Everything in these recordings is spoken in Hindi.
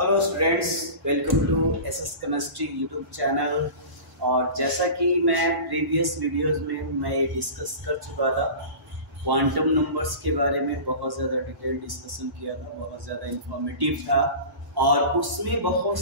Hello students, welcome to SS chemistry YouTube channel. और जैसा कि मैं प्रीवियस वीडियोस में मैं डिस्कस कर चुका था, क्वांटम नंबर्स के बारे में बहुत ज़्यादा डिटेल डिस्कशन किया था, बहुत ज़्यादा इंफॉर्मेटिव था और उसमें बहुत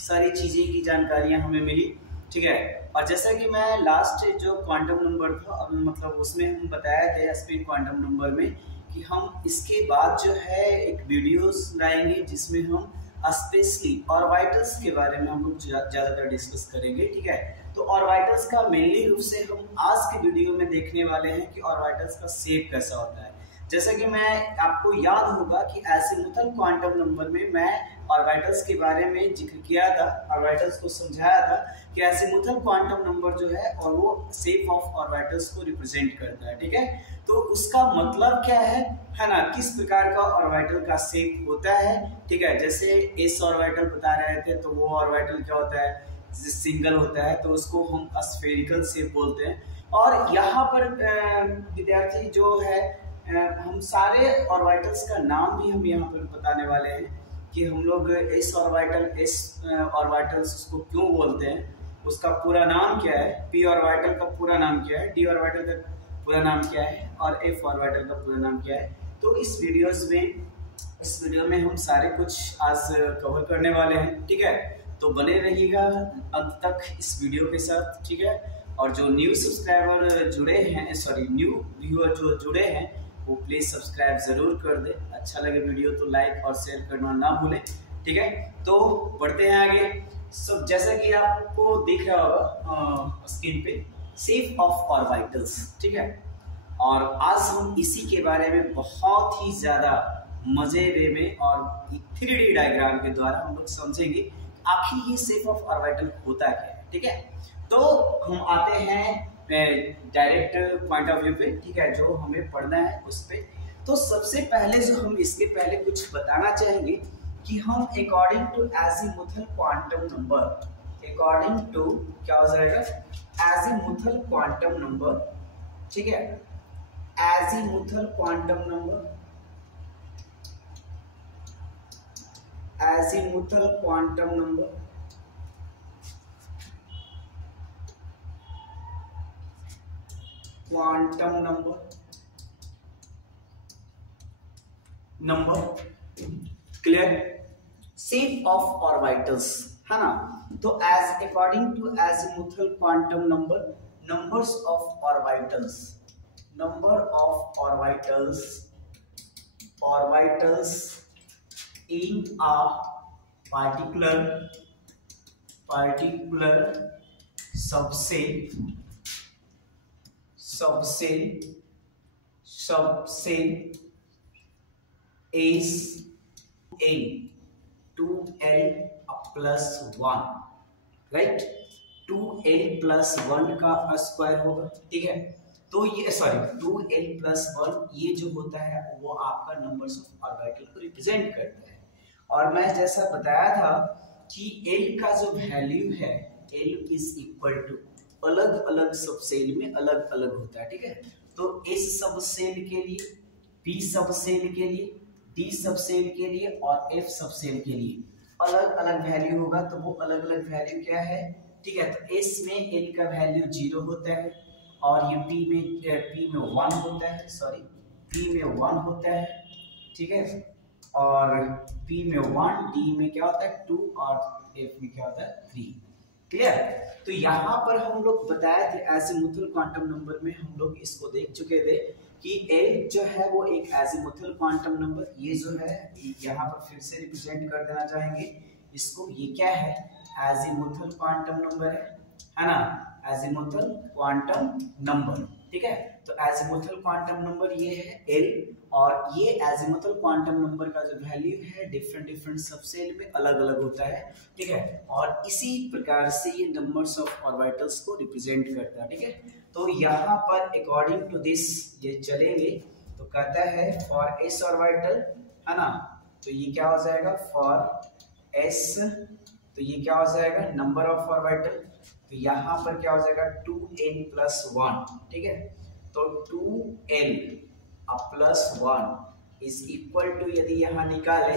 सारी चीज़ें की जानकारियाँ हमें मिली। ठीक है। और जैसा कि मैं लास्ट जो क्वांटम नंबर था मतलब उसमें हम बताया थे स्पिन क्वांटम नंबर में कि हम इसके बाद जो है एक वीडियोस लाएंगे जिसमें हम स्पेशली ऑर्बिटल्स के बारे में हम लोग ज़्यादातर डिस्कस करेंगे। ठीक है। तो ऑर्बिटल्स का मेनली रूप से हम आज के वीडियो में देखने वाले हैं कि ऑर्बिटल्स का शेप कैसा होता है। जैसा कि मैं आपको याद होगा कि एजीमुथल क्वांटम नंबर में मैं ऑर्बिटल्स के बारे में जिक्र किया था, ऑर्बिटल्स को समझाया था कि एजीमुथल क्वांटम नंबर जो है और वो शेप ऑफ ऑर्बिटल्स को रिप्रेजेंट करता है। ठीक है। तो उसका मतलब क्या है ना, किस प्रकार का ऑर्बिटल का शेप होता है। ठीक है। जैसे एस ऑर्बिटल बता रहे थे तो वो ऑर्बिटल क्या होता है, सिंगल होता है तो उसको हम स्फेरिकल शेप बोलते हैं। और यहाँ पर विद्यार्थी जो है हम सारे ऑर्बिटल्स का नाम भी हम यहाँ पर बताने वाले हैं कि हम लोग एस ऑर्बिटल्स उसको क्यों बोलते हैं, उसका पूरा नाम क्या है, पी ऑर्बिटल का पूरा नाम क्या है, डी ऑर्बिटल का पूरा नाम क्या है और एफ ऑर्बिटल का पूरा नाम क्या है। तो इस वीडियो में हम सारे कुछ आज कवर करने वाले हैं। ठीक है। तो बने रहिएगा अंत तक इस वीडियो के साथ। ठीक है। और जो न्यू सब्सक्राइबर जुड़े हैं, न्यू व्यूअर जो जुड़े हैं वो प्लीज सब्सक्राइब जरूर कर दे। अच्छा लगे वीडियो तो लाइक और शेयर करना ना भूलें। ठीक है। तो बढ़ते हैं आगे। सब जैसा कि आपको दिख रहा होगा स्क्रीन पे, शेप ऑफ ऑर्बिटल्स। ठीक है। और आज हम इसी के बारे में बहुत ही ज्यादा मजे वे में और 3D डायग्राम के द्वारा हम लोग समझेंगे आखिर ये शेप ऑफ ऑर्बिटल होता क्या है। ठीक है। तो हम आते हैं डायरेक्ट पॉइंट ऑफ व्यू पे। ठीक है। जो हमें पढ़ना है उस पे तो सबसे पहले जो हम इसके पहले कुछ बताना चाहेंगे कि हम according to azimuthal quantum number, according to क्या हो जाएगा, एजीमुथल क्वांटम नंबर। ठीक है। Azimuthal quantum number, azimuthal quantum number quantum number clear, shape of orbitals है ना। तो as according to azimuthal quantum number, numbers of orbitals, number of orbitals in a particular subcell is a 2l plus 1, right. 2l plus 1 का स्क्वायर होगा। ठीक है। तो ये 2l plus 1 ये जो होता है वो आपका नंबर्स ऑफ ऑर्बिटल को रिप्रेजेंट करता है। और मैं जैसा बताया था कि l का जो वैल्यू है, l इज इक्वल टू अलग अलग सबसेल में अलग अलग होता है। ठीक है। तो s सबसेल के लिए, p सबसेल के लिए, d सबसेल के लिए और f सबसेल के लिए अलग अलग वैल्यू होगा। तो वो अलग अलग वैल्यू क्या है, ठीक है। तो s में l का वैल्यू 0 होता है और ये p में 1 होता है, p में 1 होता है। ठीक है। और p में 1, d में क्या होता है 2 और f में क्या होता है 3। क्लियर। तो यहाँ पर हम लोग बताए थे एजीमुथल क्वांटम नंबर में हम लोग इसको देख चुके थे कि l जो है वो एक एजीमुथल क्वांटम नंबर, ये जो है यहाँ पर फिर से रिप्रेजेंट कर देना चाहेंगे इसको। ये क्या है, एजीमुथल क्वांटम नंबर है ना, एजीमुथल क्वांटम नंबर। ठीक है। तो एजीमुथल क्वांटम नंबर ये है l और ये एजीमुथल क्वांटम नंबर का जो वैल्यू है डिफरेंट सबसेल में अलग अलग होता है। ठीक है। और इसी प्रकार से ये नंबर्स ऑफ ऑर्बिटल्स को रिप्रेजेंट करता है। ठीक है। तो यहाँ पर अकॉर्डिंग टू दिस ये चलेंगे तो कहता है फॉर एस ऑर्बिटल है ना, तो ये क्या हो जाएगा फॉर एस, तो ये क्या हो जाएगा नंबर ऑफ ऑर्बिटल। तो यहाँ पर क्या हो जाएगा 2n plus 1। ठीक है। तो 2n plus 1 is equal to, यदि यहाँ निकाले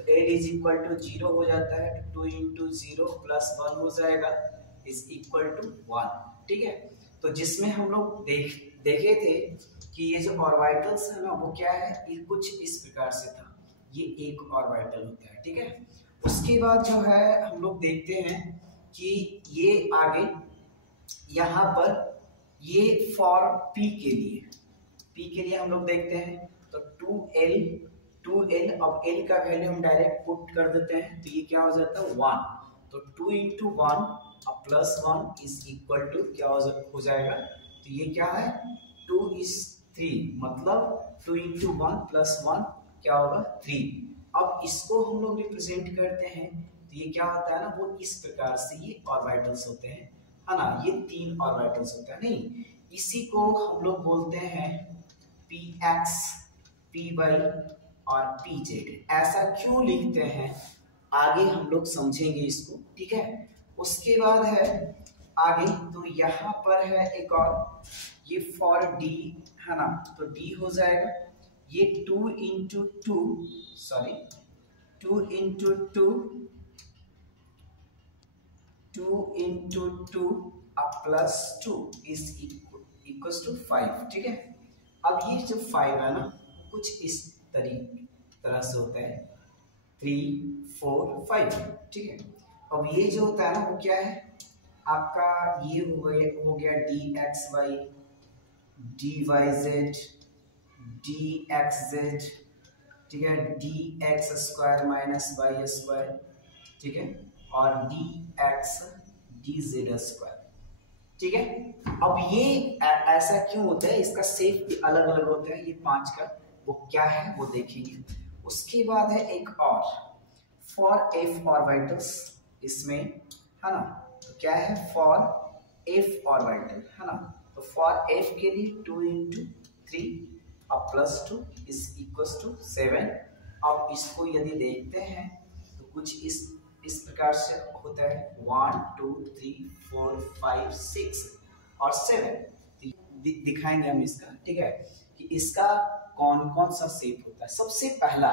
तो एल इज इक्वल टू 0 हो जाता है, 2 इंटू 0 प्लस 1 हो जाएगा इज इक्वल टू 1। ठीक है, तो जिसमें हम लोग देखे थे कि ये जो ऑर्बिटल्स है ना वो क्या है, ये कुछ इस प्रकार से था, ये एक ऑर्बिटल होता है। ठीक है, उसके बाद जो है हम लोग देखते हैं कि ये आगे यहाँ पर ये फॉर पी के लिए हम लोग देखते हैं तो 2l अब l का वैल्यू हम डायरेक्ट पुट कर देते हैं, तो ये क्या हो जाता है 1, तो 2 इंटू 1 अब प्लस 1 इज इक्वल टू क्या हो जाएगा, तो ये क्या है 2 इज 3, मतलब 2 इंटू 1 प्लस 1 क्या होगा 3। अब इसको हम लोग रिप्रेजेंट करते हैं तो ये क्या होता है ना, वो इस प्रकार से ये ऑर्बिटल्स होते हैं, है ना, ये 3 ऑर्बिटल्स होते हैं। नहीं, इसी को हम लोग बोलते हैं px, py और pz। ऐसा क्यों लिखते हैं आगे हम लोग समझेंगे इसको। ठीक है, उसके बाद है आगे, तो यहाँ पर है एक और, ये फॉर d है ना, तो d हो जाएगा ये 2 इंटू 2 अब प्लस 2 इज इक्वल्स टू 5। ठीक है, अब ये जो 5 है ना कुछ इस तरह से होता है 3 4 5। ठीक है, अब ये जो होता है ना वो क्या है आपका, ये हो गया dxy dyz dxz, ठीक है, dx square minus Y square, ठीक है, और dx dz स्क्वायर। ठीक है, अब ये ऐसा क्यों होता है, इसका शेप भी अलग अलग होता है, ये 5 का वो क्या है वो देखेंगे। उसके बाद है एक और फॉर f ऑर्बिटल्स, इसमें है ना, तो क्या है फॉर f ऑर्बिटल, है ना, तो फॉर f के लिए 2 इंटू 3 अब प्लस 2 इज इक्वल्स टू 7। अब इसको यदि देखते हैं तो कुछ इस प्रकार से होता है 1 2 3 4 5 6 और 7 दिखाएंगे हम इसका। ठीक है, कि इसका कौन कौन सा शेप होता है। सबसे पहला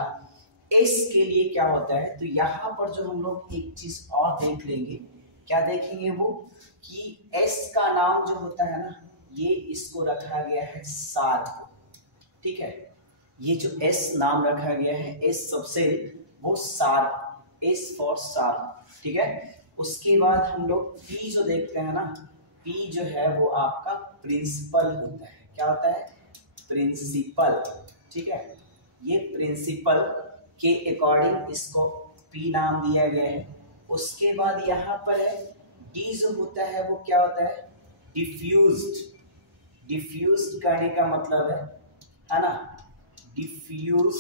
एस के लिए क्या होता है, तो यहाँ पर जो हम लोग एक चीज और देख लेंगे, क्या देखेंगे वो, कि एस का नाम जो होता है ना, ये इसको रखा गया है शार्प। ठीक है, ये जो एस नाम रखा गया है, एस सबसे वो शार्प, एस फॉर शार्प। ठीक है, उसके बाद हम लोग पी जो देखते हैं ना, पी जो है वो आपका प्रिंसिपल होता है। क्या होता है, प्रिंसिपल। ठीक है, ये प्रिंसिपल के अकॉर्डिंग इसको पी नाम दिया गया है। उसके बाद यहाँ पर है डी जो होता है वो क्या होता है, डिफ्यूज्ड। डिफ्यूज्ड करने का मतलब है ना, डिफ्यूज।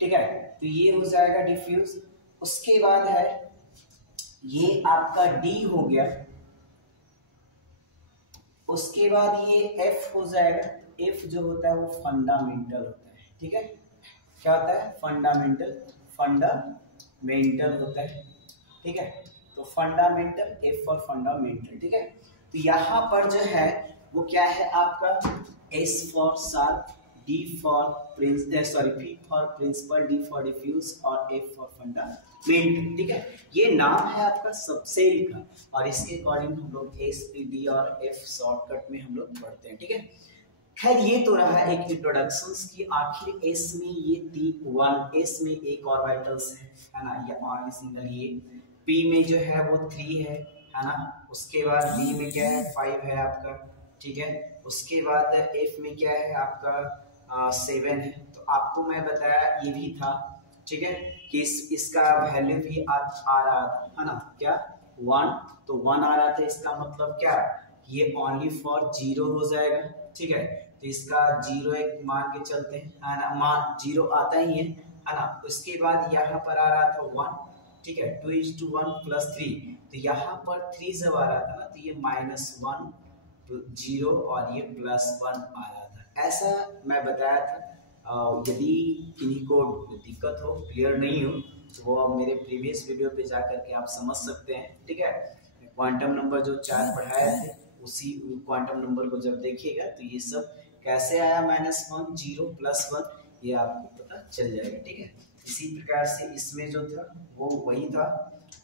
ठीक है, तो ये हो जाएगा डिफ्यूज। उसके बाद है ये आपका डी हो गया, उसके बाद ये एफ हो जाएगा। एफ जो होता है वो फंडामेंटल होता है। ठीक है, क्या होता है, फंडामेंटल होता है। ठीक है, तो फंडामेंटल, एफ फॉर फंडामेंटल। ठीक है, तो यहाँ पर जो है वो क्या है आपका, S for sharp, D for P for principal, D for diffuse और एफ फॉर फंडामेंटल। ठीक है, ये नाम है आपका सबसेल का, और इसके अकॉर्डिंग हम लोग एस, पी, डी और एफ शॉर्टकट में हम लोग पढ़ते हैं। ठीक है, खैर ये तो रहा एक इंट्रोडक्शन की आखिर एस में ये 1, एस में एक ऑर्बिटल्स है ना, ये ऑनली सिंगल। ये पी में जो है वो 3 है ना, उसके बाद बी में क्या है 5 है आपका। ठीक है, उसके बाद एफ में क्या है आपका 7 है। तो आपको मैं बताया ये भी था, ठीक है, कि इसका वैल्यू भी आ रहा था, है ना, क्या 1, तो 1 आ रहा था, इसका मतलब क्या, ये ओनली फॉर 0 हो जाएगा। ठीक है, तो इसका 0 एक मान के चलते हैं, है ना, मान 0 आता ही है ना। उसके बाद यहाँ पर आ रहा था 1, ठीक है, 2 is to 1 plus 3, तो यहाँ पर 3 जब आ रहा था ना, तो ये -1 0 और ये +1 आ रहा था। ऐसा मैं बताया था। यदि किन्हीं को दिक्कत हो, क्लियर नहीं हो, तो वो अब मेरे प्रीवियस वीडियो पे जा करके आप समझ सकते हैं। ठीक है, क्वांटम नंबर जो 4 पढ़ाए थे, उसी क्वांटम नंबर को जब देखिएगा तो ये सब कैसे आया, -1 0 +1, ये आपको पता पता चल जाएगा। ठीक है, इसी प्रकार से इसमें जो था वो वही था।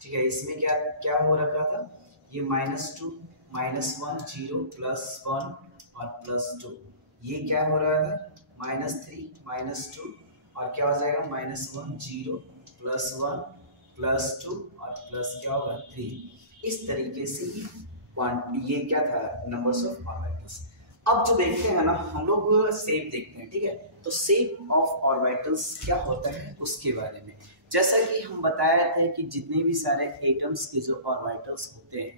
ठीक है, इसमें क्या क्या हो रखा था, ये -2 -1 0 +1 और +2, ये क्या हो रहा था -3 -2 और क्या हो जाएगा -1 0 +1 +2 और प्लस क्या होगा 3। इस तरीके से ये क्या था नंबर्स ऑफ ऑर्बिटल्स। अब जो देखते हैं ना हम लोग शेप देखते हैं। ठीक है, तो शेप ऑफ ऑर्बिटल्स क्या होता है उसके बारे में, जैसा कि हम बताया था कि जितने भी सारे एटम्स के जो ऑर्बिटल्स होते हैं,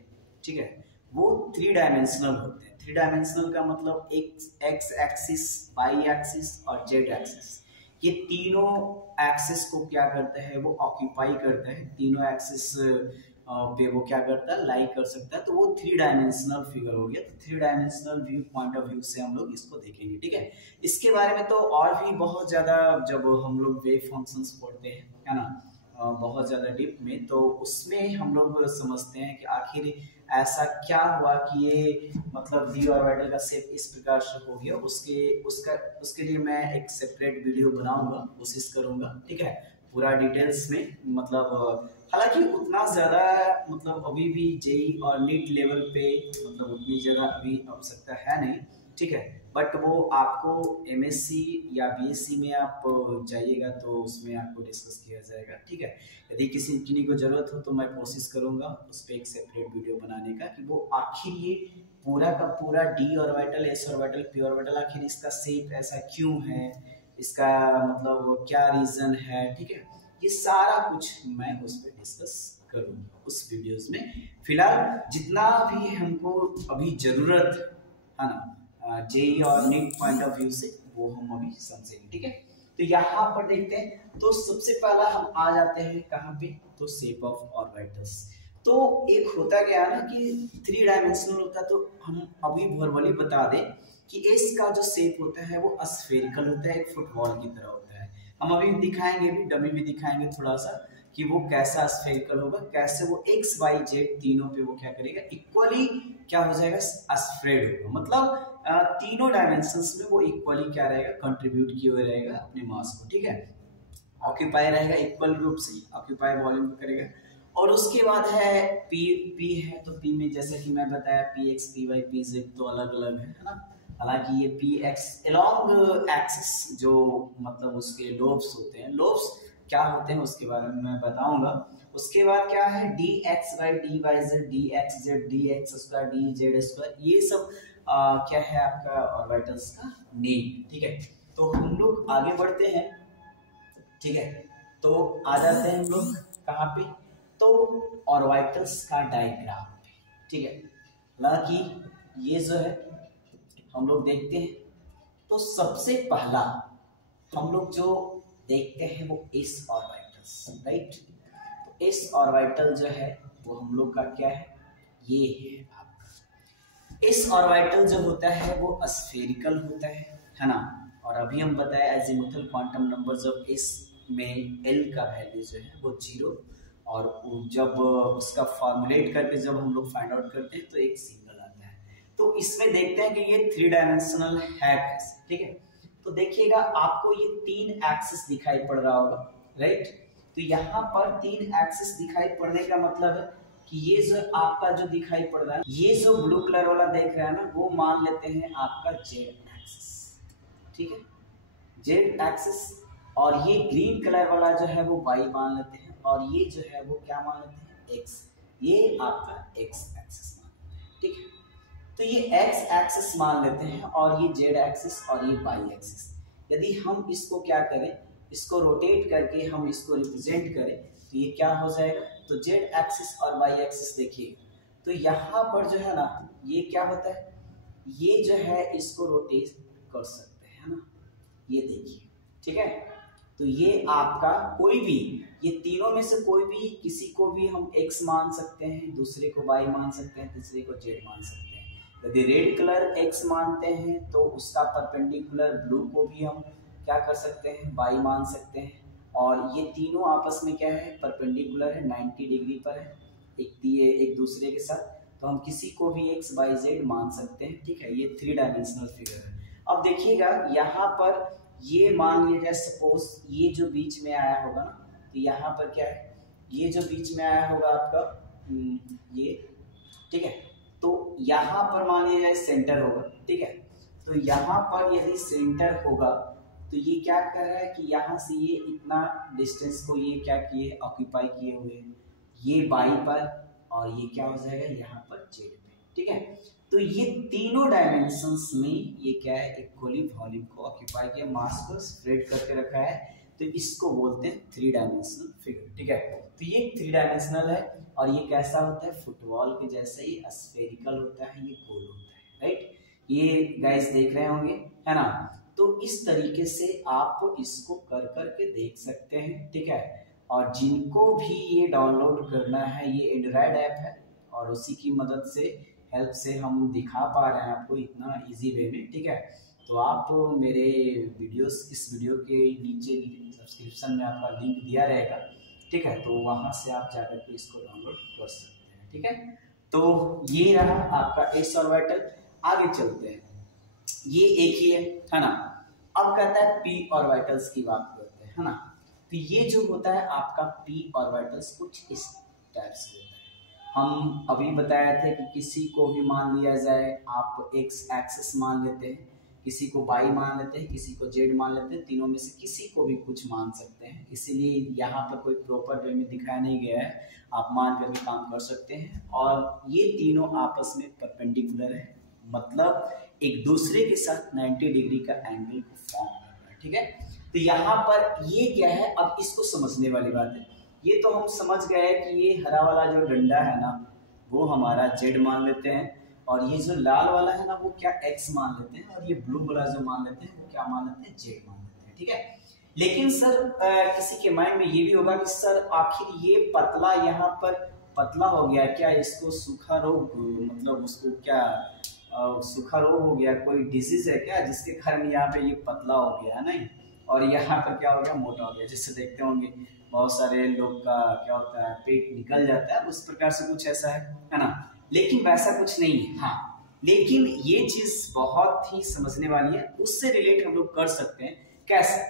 ठीक है, वो 3 डायमेंशनल होते हैं। 3 डायमेंशनल का मतलब एक्स एक्सिस, वाई एक्सिस और जेड एक्सिस। ये तीनों एक्सिस को क्या करता है, वो ऑक्यूपाई करता है, तीनों एक्सिस पे वो क्या करता है, लाई कर सकता है। तो वो 3 डायमेंशनल फिगर हो गया। तो 3 dimensional view point of view से हम लोग इसको देखेंगे। ठीक है, इसके बारे में तो और भी बहुत ज्यादा, जब हम लोग वेव फंक्शंस पढ़ते हैं, है ना, बहुत ज्यादा डीप में, तो उसमें हम लोग समझते हैं कि आखिर ऐसा क्या हुआ कि ये मतलब डी ऑर्बिटल का शेप इस प्रकार से हो गया। उसके लिए मैं एक सेपरेट वीडियो बनाऊंगा, कोशिश करूंगा। ठीक है, पूरा डिटेल्स में, मतलब हालांकि उतना ज़्यादा मतलब अभी भी जेई और नीट लेवल पे मतलब उतनी ज़्यादा अभी आवश्यकता है नहीं। ठीक है, बट वो आपको एमएससी या बीएससी में आप जाइएगा तो उसमें आपको डिस्कस किया जाएगा। ठीक है, यदि किसी को ज़रूरत हो तो मैं कोशिश करूँगा उस पर एक सेपरेट वीडियो बनाने का, कि वो आखिर ये पूरा का पूरा D orbital, S orbital, P orbital, आखिर इसका शेप ऐसा क्यों है, इसका मतलब क्या रीज़न है। ठीक है, ये सारा कुछ मैं उस पर डिस्कस करूँगा उस वीडियोस में। फिलहाल जितना भी हमको अभी ज़रूरत है ना जेई और नीट पॉइंट ऑफ व्यू से, वो हम अभी समझेंगे। ठीक है, तो यहाँ पर देखते हैं। तो सबसे पहला हम आ जाते हैं कहाँ पे, तो शेप ऑफ ऑर्बिटल्स। तो एक होता क्या है ना कि 3 डायमेंशनल होता है, तो हम अभी वर्बली बता दें कि एस का जो शेप होता है वो स्फेरिकल होता है, एक फुटबॉल की तरह होता है। हम अभी दिखाएंगे भी, डमी भी दिखाएंगे थोड़ा सा कि वो कैसा स्फेरिकल होगा, कैसे वो एक्स वाई जेड तीनों पे वो क्या करेगा, इक्वली क्या हो जाएगा, स्प्रेड होगा। मतलब तीनों डायमेंशंस में वो इक्वली क्या रहेगा, कंट्रीब्यूट किए हुए रहेगा अपने मास को। ठीक है, ऑक्यूपाई रहेगा, इक्वल रूप से ऑक्यूपाई वॉल्यूम करेगा। और उसके बाद है पी है, तो पी में जैसे कि मैं बताया P X P Y P Z तो अलग अलग है ना। हालांकि ये पी एक्स अलोंग एक्सिस जो मतलब उसके लोब्स होते हैं, लोब्स क्या होते हैं उसके बारे में मैं बताऊंगा। उसके बाद क्या है D X Y D Y Z D X Z D X square D Z square, ये सब क्या है आपका ऑर्बिटल्स का नेम। ठीक है, तो हम लोग आगे बढ़ते हैं। ठीक है, तो आ जाते हैं हम लोग कहाँ पे, तो ऑर्बिटल्स का डायग्राम पे। ठीक है, हालांकि ये जो है हम लोग देखते हैं, तो सबसे पहला हम लोग जो देखते हैं वो एस ऑर्बिटल्स, राइट। तो एस ऑर्बिटल जो है वो हम लोग का क्या है, ये है आपका एस ऑर्बिटल जो होता है वो स्फेरिकल होता है ना। और अभी हम बताया azimuthal quantum numbers of S में एल का वैल्यू जो है वो 0, और जब उसका फॉर्मुलेट करके जब हम लोग फाइंड आउट करते हैं तो एक सिंगल आता है। तो इसमें देखते हैं कि ये 3 डायमेंशनल है कैसे। ठीक है, तो देखिएगा आपको ये 3 एक्सिस दिखाई पड़ रहा होगा, राइट। तो यहाँ पर 3 एक्सिस दिखाई पड़ने का मतलब है कि ये जो आपका जो दिखाई पड़ रहा है, ये जो ब्लू कलर वाला देख रहा है ना, वो मान लेते हैं आपका जेड एक्सिस। ठीक है, जेड एक्सिस, और ये ग्रीन कलर वाला जो है वो वाई मान लेते हैं, और ये जो है वो क्या मान लेते हैं, एक्स, ये आपका एक्स एक्सिस मान लेते हैं। ठीक है, तो ये एक्स एक्सिस मान लेते हैं, और ये जेड एक्सिस और ये वाई एक्सिस। यदि हम इसको क्या करें, इसको रोटेट करके हम इसको रिप्रेजेंट करें तो ये क्या हो जाएगा, तो जेड एक्सिस और वाई एक्सिस देखिए, तो यहाँ पर जो है ना ये क्या होता है, ये जो है इसको रोटेट कर सकते हैं ना, ये देखिए। ठीक है, तो ये आपका कोई भी, ये तीनों में से कोई भी, किसी को भी हम x मान सकते हैं, दूसरे को y मान सकते हैं, तीसरे को z मान सकते हैं। यदि रेड कलर x मानते हैं तो उसका परपेंडिकुलर ब्लू को भी हम क्या कर सकते हैं, y मान सकते हैं। और ये तीनों आपस में क्या है, परपेंडिकुलर है, 90 डिग्री पर है एक दूसरे के साथ, तो हम किसी को भी x y z मान सकते हैं। ठीक है, ये 3 डायमेंशनल फिगर है। अब देखिएगा यहाँ पर ये मान लिया जाए सपोज ये जो बीच में आया होगा ना, तो यहाँ पर क्या है, ये जो बीच में आया होगा आपका ये, ठीक है, तो यहाँ पर मान लिया जाए सेंटर होगा, ठीक है, तो यहाँ पर यदि सेंटर होगा तो ये क्या कर रहा है कि यहाँ से ये इतना डिस्टेंस को ये क्या किए ऑक्यूपाई किए हुए हैं, ये बाई पर और ये क्या हो जाएगा यहाँ पर जेड पे, ठीक है। तो ये तीनों डायमेंशंस में ये क्या है, इक्वली वॉल्यूम को ऑक्यूपाई किया, मास को स्प्रेड करके रखा है, तो इसको बोलते हैं 3 डायमेंशनल फिगर, ठीक है। तो ये 3 डायमेंशनल है और ये कैसा होता है, फुटबॉल के जैसे ही स्फेरिकल होता है, ये गोल होता है, राइट। ये गाइस देख रहे होंगे, है ना। तो इस तरीके से आप इसको कर करके देख सकते हैं, ठीक है। और जिनको भी ये डाउनलोड करना है, ये एंड्रॉयड ऐप है और उसी की मदद से हेल्प से हम दिखा पा रहे हैं आपको इतना इजी वे में, ठीक है। तो आप मेरे वीडियोस, इस वीडियो के नीचे सब्सक्रिप्शन में आपका लिंक दिया रहेगा, ठीक है, तो वहाँ से आप जाकर के इसको डाउनलोड कर सकते हैं, ठीक है। तो ये रहा आपका एस ऑर्बिटल। आगे चलते हैं, ये एक ही है ना। अब कहता है पी ऑर्बिटल्स की बात करते हैं, है ना। तो ये जो होता है आपका पी ऑर्बिटल्स कुछ इस टाइप से होता है। हम अभी बताए थे कि किसी को भी मान लिया जाए, आप एक्स एक्सिस मान लेते हैं, किसी को वाई मान लेते हैं, किसी को जेड मान लेते हैं, तीनों में से किसी को भी कुछ मान सकते हैं। इसीलिए यहाँ पर कोई प्रॉपर वे में दिखाया नहीं गया है, आप मान कर भी काम कर सकते हैं। और ये तीनों आपस में परपेंडिकुलर है, मतलब एक दूसरे के साथ 90 डिग्री का एंगल को फॉर्म कर रहा है, ठीक है। तो यहाँ पर ये क्या है, अब इसको समझने वाली बात है। ये तो हम समझ गए कि ये हरा वाला जो डंडा है ना, वो हमारा जेड मान लेते हैं, और ये जो लाल वाला है ना, वो क्या एक्स मान लेते हैं, और ये ब्लू वाला जो मान लेते हैं वो क्या मान लेते हैं, जेड मान लेते हैं, ठीक है। लेकिन सर किसी के माइंड में ये भी होगा कि सर आखिर ये पतला यहाँ पर पतला हो गया क्या, इसको सूखा रोग, मतलब उसको क्या सूखा रोग हो गया, कोई डिजीज है क्या जिसके कारण यहाँ पे ये पतला हो गया, नहीं, और यहाँ पर क्या हो गया, मोटा हो गया। जिससे देखते होंगे बहुत सारे लोग का क्या होता है, पेट निकल जाता है, उस प्रकार से कुछ ऐसा है ना। लेकिन वैसा कुछ नहीं है, हाँ, लेकिन ये चीज बहुत ही समझने वाली है, उससे रिलेट हम लोग कर सकते हैं। कैसे,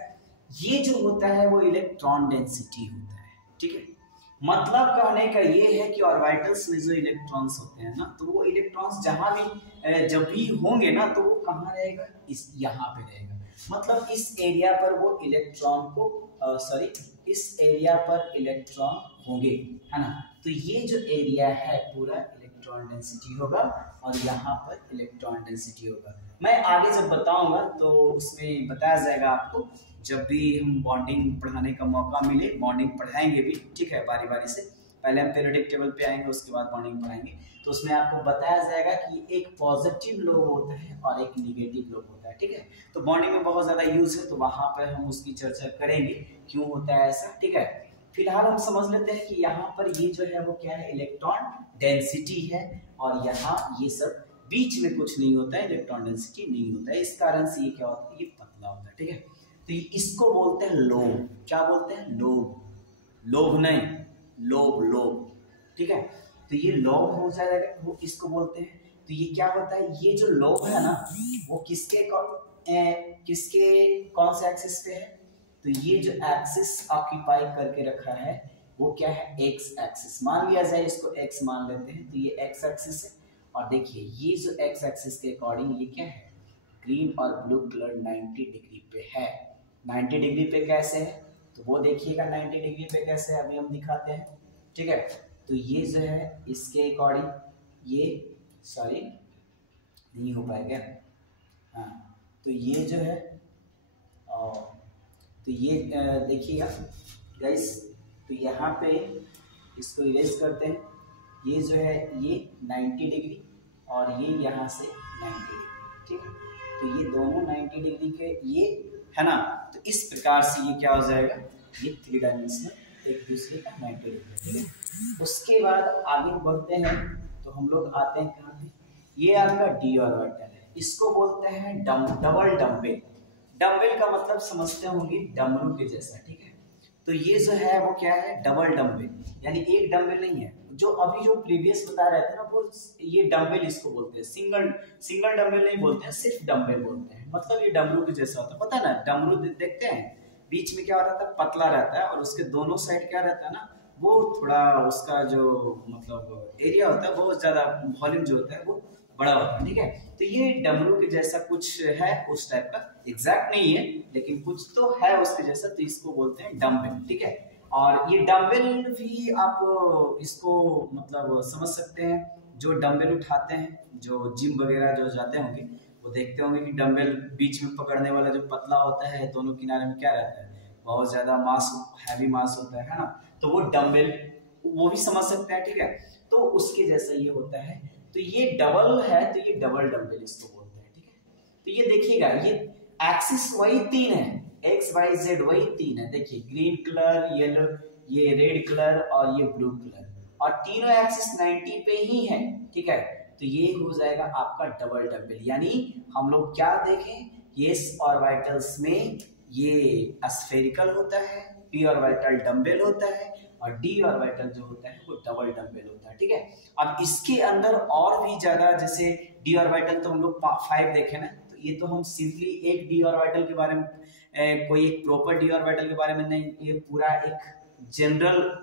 ये जो होता है वो इलेक्ट्रॉन डेंसिटी होता है, ठीक है। मतलब कहने का ये है कि ऑर्बिटल्स में जो इलेक्ट्रॉन्स होते हैं ना, तो वो इलेक्ट्रॉन्स जहां भी जब भी होंगे ना, तो वो कहाँ रहेगा, इस यहाँ पे रहेगा। मतलब इस एरिया पर वो इलेक्ट्रॉन को इस एरिया पर इलेक्ट्रॉन होंगे, है ना। तो ये जो एरिया है पूरा इलेक्ट्रॉन डेंसिटी होगा, और यहाँ पर इलेक्ट्रॉन डेंसिटी होगा। मैं आगे जब बताऊंगा तो उसमें बताया जाएगा आपको, जब भी हम बॉन्डिंग पढ़ाने का मौका मिले, बॉन्डिंग पढ़ाएंगे भी, ठीक है, बारी बारी से। पहले हम पीरियोडिक टेबल पे आएंगे, उसके बाद बॉन्डिंग पढ़ाएंगे, तो उसमें आपको बताया जाएगा कि एक पॉजिटिव लोब होता है और एक निगेटिव लोब होता है, ठीक है। तो बॉन्डिंग में बहुत ज्यादा यूज है, तो वहां पर हम उसकी चर्चा करेंगे क्यों होता है ऐसा, ठीक है। फिलहाल हम समझ लेते हैं कि यहाँ पर ये जो है वो क्या है, इलेक्ट्रॉन डेंसिटी है, और यहाँ ये सब बीच में कुछ नहीं होता है, इलेक्ट्रॉन डेंसिटी नहीं होता है, इस कारण से ये क्या होता है, ये पतला होता है, ठीक है। तो इसको बोलते हैं लोब। क्या बोलते हैं, लोब, लोभ नहीं, लोब, लोब, ठीक है। तो ये लोब हो जाएगा, वो इसको बोलते हैं। तो ये क्या होता है, ये जो लोब है ना, वो किसके कौन से एक्सिस पे है, तो ये जो एक्सिस ऑक्यूपाई करके रखा है वो क्या है, एक्स एक्सिस मान लिया जाए, इसको एक्स मान लेते हैं, तो ये एक्स एक्सिस है। और देखिए ये जो एक्स एक्सिस के अकॉर्डिंग ये क्या है, ग्रीन और ब्लू कलर 90 डिग्री पे है। 90 डिग्री पे कैसे है, तो वो देखिएगा 90 डिग्री पे कैसे है, अभी हम दिखाते हैं, ठीक है। तो ये जो है इसके अकॉर्डिंग ये सॉरी नहीं हो पाएगा, हाँ, तो ये जो है तो ये देखिएगा गाइस, तो यहाँ पे इसको इरेज करते हैं, ये जो है ये 90 डिग्री और ये यहाँ से 90 डिग्री, ठीक है। तो ये दोनों 90 डिग्री के ये है ना, तो इस प्रकार से ये क्या हो जाएगा, ये 3 डायमेंशनल एक दूसरे का 90 डिग्री, ठीक है। उसके बाद आगे बढ़ते हैं, तो हम लोग आते हैं कहाँ पे, ये आपका डी ऑर्बिटल है, इसको बोलते हैं डबल डम्बेल। डम्बेल का मतलब समझते होंगे डमरू के जैसा, ठीक है। तो ये जो है वो क्या है, डबल डम्बल, यानी एक डम्बल नहीं है। जो अभी जो प्रीवियस बता रहे थे ना, वो ये डम्बल इसको बोलते हैं, सिंगल डम्बल नहीं बोलते हैं, सिर्फ डम्बल बोलते हैं। मतलब ये डमरू के जैसा होता है, पता है ना, डमरू देखते हैं बीच में क्या रहता है, पतला रहता है, और उसके दोनों साइड क्या रहता है ना, वो थोड़ा उसका जो मतलब एरिया होता है, बहुत ज्यादा वॉल्यूम जो होता है वो बड़ा होता है, ठीक है। तो ये डमरू के जैसा कुछ है, उस टाइप का, एग्जैक्ट नहीं है लेकिन कुछ तो है उसके जैसा, तो इसको बोलते हैं डम्बल, ठीक है। और ये डम्बल भी आप इसको मतलब समझ सकते हैं, जो डम्बल उठाते हैं, जो जिम वगैरह जो जाते होंगे वो देखते होंगे कि डम्बल बीच में पकड़ने वाला जो पतला होता है, दोनों किनारे में क्या रहता है, बहुत ज्यादा मास, हैवी मास होता है ना, तो वो डम्बल, वो भी समझ सकते हैं, ठीक है। तो उसके जैसा ये होता है, तो ये डबल है, तो ये डबल डम्बल इसको बोलते हैं, ठीक है। तो ये देखिएगा, ये एक्सिस वही तीन है, एक्स वाई जेड वही तीन है, देखिए ग्रीन कलर, येलो, ये रेड कलर और ये ब्लू कलर, और तीनों एक्सिस 90 पे ही है, ठीक है। तो ये हो जाएगा आपका डबल डम्बल। यानी हम लोग क्या देखें, ये ऑर्बिटल्स में ये स्फेरिकल होता है, p ऑर्बिटल डम्बल होता है, और d ऑर्बिटल जो होता है वो डबल डम्बल होता है, ठीक है। अब इसके अंदर और भी ज्यादा, जैसे d ऑर्बिटल तो हम लोग 5 देखे ना, तो ये तो हम सिंपली एक d ऑर्बिटल के बारे में, कोई एक प्रॉपर d ऑर्बिटल के बारे में नहीं, ये पूरा एक जनरल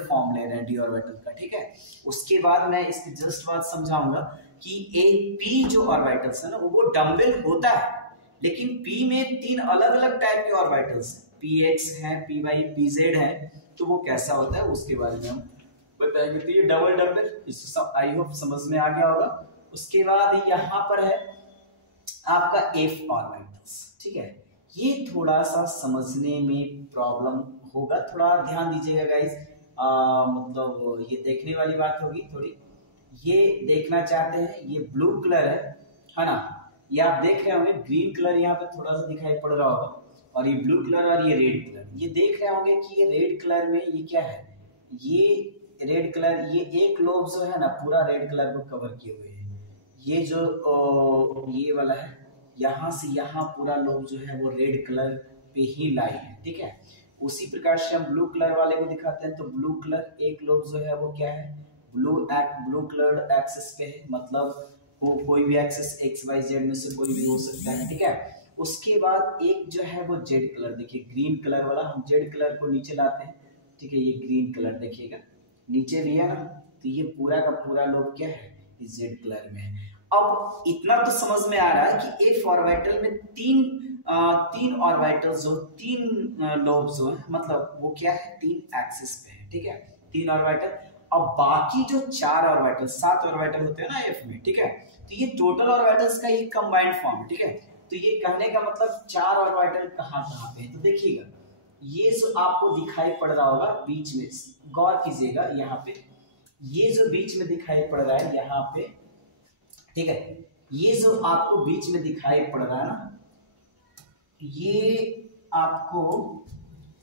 फॉर्म ले रहे हैं d ऑर्बिटल का, ठीक है। उसके बाद मैं इसकी जस्ट बात समझाऊंगा कि एक p जो ऑर्बिटल्स है ना, वो डम्बल होता है, लेकिन p में 3 अलग अलग टाइप के ऑर्बिटल्स हैं, px है, py, pz है, तो वो कैसा होता है उसके बारे में हम बताएंगे। तो ये डबल डम्बल, इसको सब आई होप समझ में आ गया होगा। उसके बाद यहाँ पर है आपका f ऑर्बिटल्स, ठीक है। ये थोड़ा सा समझने में प्रॉब्लम होगा, थोड़ा ध्यान दीजिएगा गाइस, मतलब ये देखने वाली बात होगी थोड़ी। ये देखना चाहते हैं, ये ब्लू कलर है ना, ये आप देख रहे होंगे, ग्रीन कलर यहाँ पे थोड़ा सा दिखाई पड़ रहा होगा, और ये ब्लू कलर और ये रेड कलर, ये देख रहे होंगे कि ये रेड कलर में ये क्या है, ये रेड कलर, ये एक लोब जो है ना पूरा रेड कलर को कवर किए हुए है, ये जो ये वाला है, यहाँ से यहाँ पूरा लोब जो है वो रेड कलर पे ही लाई है, ठीक है। उसी प्रकार से हम ब्लू कलर वाले को दिखाते हैं, तो ब्लू कलर एक लोब जो है वो क्या है, ब्लू कलर एक्सिस पे है, मतलब वो कोई भी एक्सिस एक्स वाई जेड में से कोई भी हो सकता है, ठीक है। उसके बाद एक जो है वो जेड कलर, देखिए ग्रीन कलर वाला, हम जेड कलर को नीचे लाते हैं, ठीक है। ये ग्रीन कलर देखिएगा नीचे भी है ना, तो ये पूरा का पूरा लोब क्या है, इस जेड कलर में है। अब इतना तो समझ में आ रहा है कि एफ ऑर्बिटल में तीन ऑर्बिटल्स जो, तीन लोब जो है, मतलब वो क्या है, 3 एक्सिस पे है, ठीक है, 3 ऑर्बिटल। अब बाकी जो 4 ऑर्बिटल, 7 ऑर्बिटल होते हैं ना एफ में, ठीक है, तो ये टोटल ऑर्बिटल्स का ये कंबाइंड फॉर्म है, ठीक है। तो ये कहने का मतलब 4 ऑर्बिटल कहाँ कहाँ पे है, तो देखिएगा ये जो आपको दिखाई पड़ रहा होगा बीच में, गौर कीजिएगा यहाँ पे, ये जो बीच में दिखाई पड़ रहा है यहाँ पे, ठीक है, ये जो आपको बीच में दिखाई पड़ रहा है ना, ये आपको,